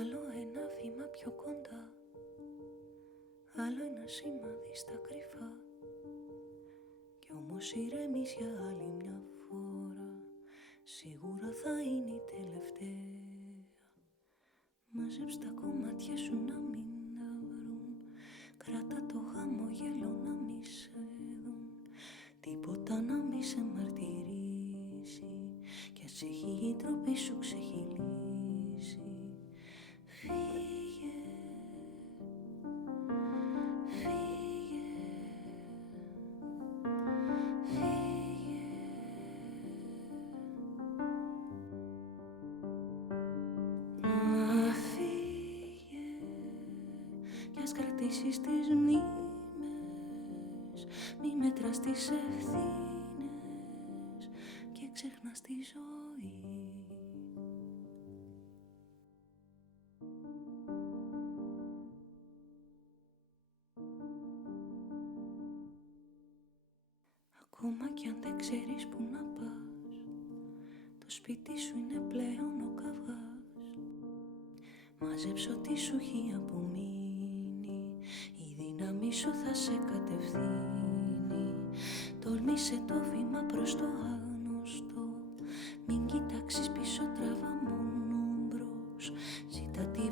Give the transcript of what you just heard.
Άλλο ένα βήμα πιο κοντά, άλλο ένα σημάδι στα κρυφά. Κι όμως ηρεμείς για άλλη μια φορά, σίγουρα θα είναι η τελευταία. Μάζεψ' τα κομμάτια σου να μην τα βρουν, κράτα το χαμόγελο να μη σε δουν, τίποτα να μη σε μαρτυρήσει, κι ας έχει η τροπή σου ξεχυλήσει. Φύγε, φύγε, φύγε. Να φύγε κι ας κρατήσεις τις μνήμες, μη μετράς τις ευθύνες και ξεχνάς τη ζωή. Ακόμα κι αν δεν ξέρεις που να πας, το σπίτι σου είναι πλέον ο καβγάς. Μάζεψε ό,τι σου έχει απομείνει, η δύναμη σου θα σε κατευθύνει. Τολμήσε το βήμα προς το άγνωστο, μην κοιτάξεις πίσω, τράβα μόνο μπρος. Ζήτα τη